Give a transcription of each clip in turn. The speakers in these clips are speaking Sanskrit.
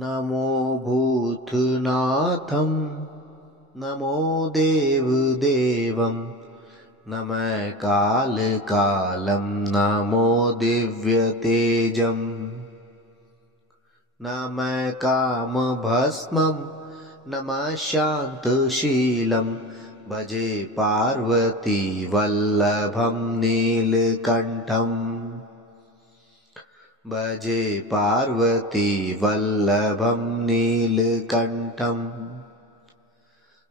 नमो भूतनाथं नमो देवदेवं नमः कालकालं नमो दिव्यतेजं नमः कामभस्मं नमः शान्तशीलं भजे पार्वती वल्लभं नीलकण्ठम् भजे पार्वती वल्लभं नीलकण्ठम्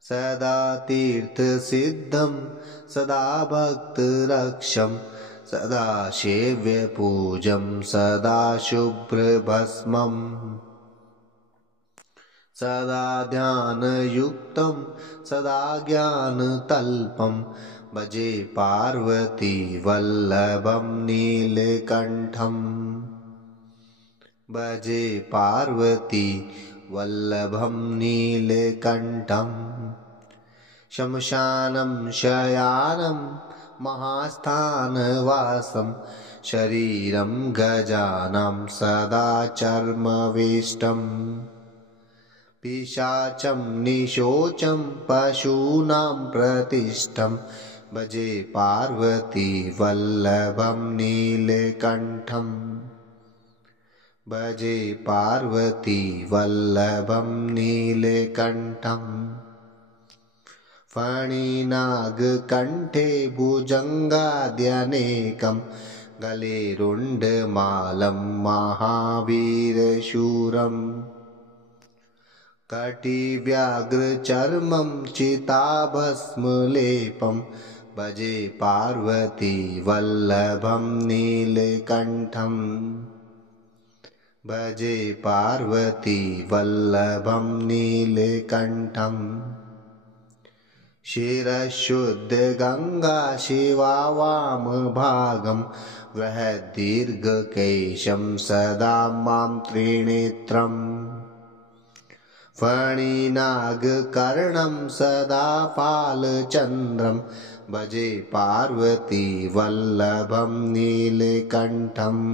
सदा तीर्थसिद्धं सदा भक्तरक्षं सदा सेव्यपूजं सदा शुभ्रभस्मं सदा ध्यानयुक्तं सदा ज्ञानतल्पं भजे पार्वती वल्लभं नीलकण्ठम् भजे पार्वती वल्लभं नीलकण्ठम् शमशानं शयानं महास्थानवासं शरीरं गजानां सदा चर्मवेष्टम् पिशाचं निशोचं पशूनां प्रतिष्ठं भजे पार्वती वल्लभं नीलकण्ठम् भजे पार्वती वल्लभं नीलकण्ठम् फणिनागकण्ठे भुजङ्गाद्यनेकं गले रुण्डमालं महावीरशूरम् कटिव्याघ्रचर्मं चिताभस्मलेपं भजे पार्वती वल्लभं नीलकण्ठम् भजे पार्वती वल्लभं नीलकण्ठम् शिरशुद्धगङ्गा शिवा वामभागं बृहद्दीर्घकेशं सदा मां त्रिनेत्रम् फणिनागकर्णं सदा फालचन्द्रं भजे पार्वती वल्लभं नीलकण्ठम्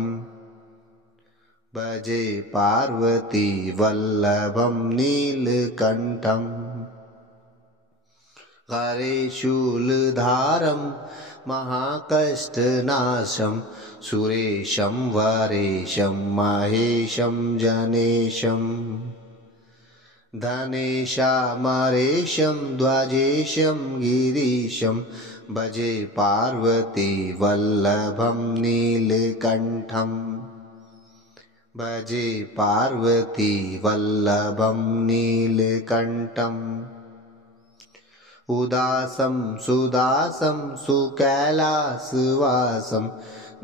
भजे पार्वती वल्लभं नीलकण्ठम् करे शूलधारं महाकष्टनाशं सुरेशं वरेशं महेशं जनेशं धनेशामरेशं ध्वजेशं गिरीशं भजे पार्वती वल्लभं नीलकण्ठम् भजे पार्वती वल्लभं नीलकण्ठम् उदासं सुदासं सुकैलासवासं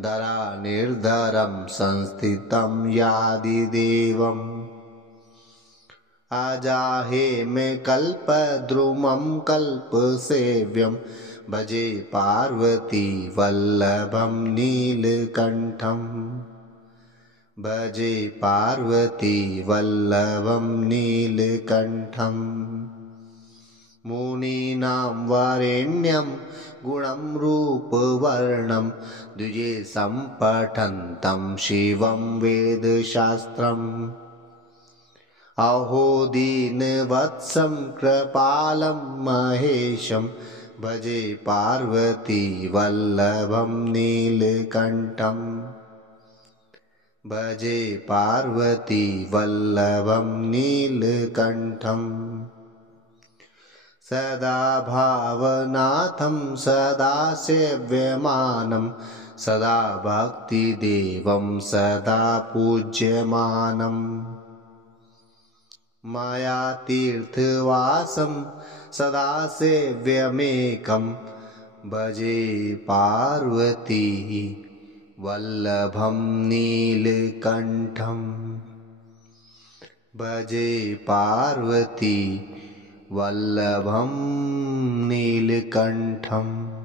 धरानिर्धरं संस्थितं यादिदेवम् अजाहेमे कल्पद्रुमं कल्पसेव्यं भजे पार्वती वल्लभं नीलकण्ठम् भजे पार्वती वल्लभं नीलकण्ठम् मुनीनां वरेण्यं गुणं रूपवर्णं द्विजे सम्पठन्तं शिवं वेदशास्त्रम् अहो दीनवत्सं कृपालं महेशं भजे पार्वती वल्लभं नीलकण्ठम् भजे पार्वती वल्लभं नीलकण्ठम् सदा भावनाथं सदा सेव्यमानं सदा भक्तिदेवं सदा पूज्यमानम् मया तीर्थवासं सदा सेव्यमेकं भजे पार्वती वल्लभं नीलकण्ठम् भजे पार्वती वल्लभं नीलकण्ठम्।